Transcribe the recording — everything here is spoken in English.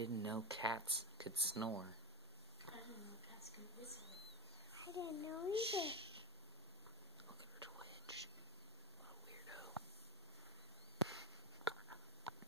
didn't know cats could snore. I didn't know cats could whistle. I didn't know either.